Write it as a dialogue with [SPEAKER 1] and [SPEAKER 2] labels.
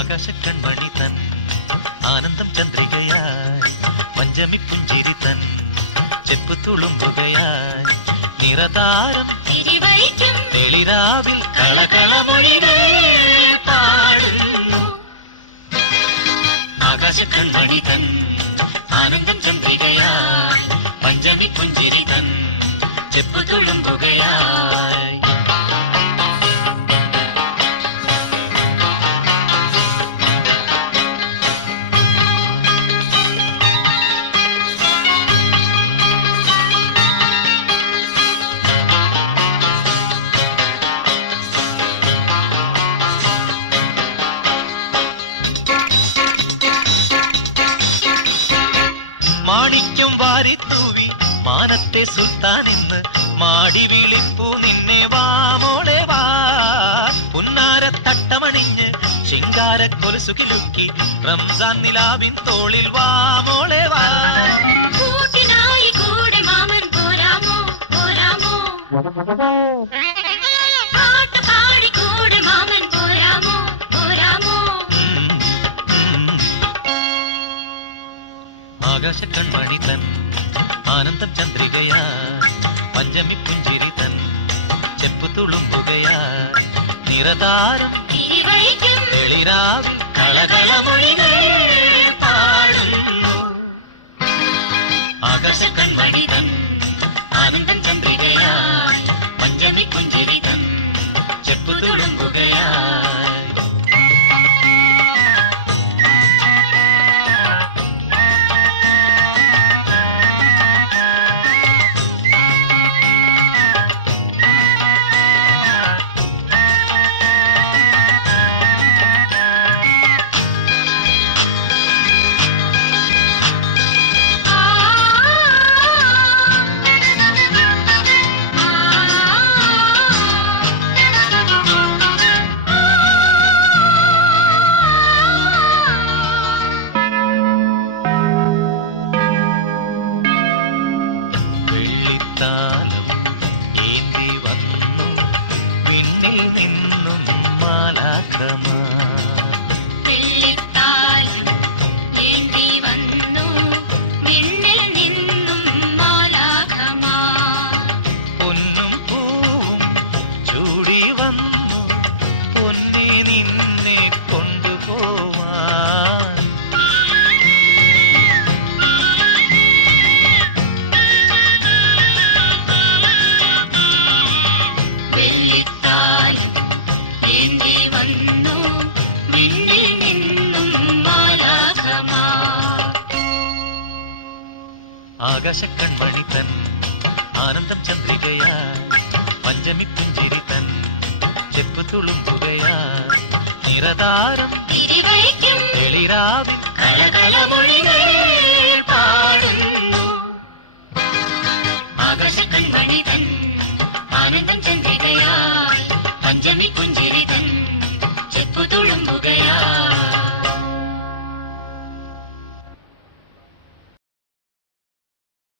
[SPEAKER 1] ആകാശക്കൺമണി തൻ ആനന്ദം ചന്ദ്രികയായി പഞ്ചമി പുഞ്ചിരി തൻ ചെപ്പു തുളുമ്പുകയായി. നിറതാരം തെളിരാവിൽ കളകളമൊഴികൾ പാടുന്നു. ആകാശക്കൺമണി തൻ ആനന്ദം ചന്ദ്രികയായി പഞ്ചമി പുഞ്ചിരി തൻ ചെപ്പു തുളുമ്പുകയായി. വാരിത്തൂവി മാനത്തെ സുൽത്താൻ ഇന്ന് മാടി വിളിപ്പൂ നിന്നെ വാമോളെ വാ പുന്നാര തട്ടമണിഞ്ഞ് ചിങ്കാര കൊലുസുകിലുക്കി റംസാൻ നിലാവിൻ തോളിൽ വാമോളെ വാ.
[SPEAKER 2] ആകാശക്കൺ പാട്ട് പാടി കൂടെ മാമൻ പോരാമോ.
[SPEAKER 1] ആകാശക്കൺമണി തൻ ആനന്ദം ചന്ദ്രികയാ പഞ്ചമി പുഞ്ചിരി തൻ ചെപ്പു തുളുമ്പുകയാ. നിറതാരം എളിരാവിൽ പിന്നിൽ നിന്നും മാലാഖമാ. ആകാശക്കൺമണി തൻ ആനന്ദം ചന്ദ്രികയാ പഞ്ചമി പുഞ്ചിരിതൻ തൻ ചെപ്പു തുളുമ്പുകയാ നിറതാരം എളിരാവിൽ
[SPEAKER 2] ആകാശക്കൺമണി തൻ ആനന്ദം ചന്ദ്രികയാ പഞ്ചമി കുഞ്ച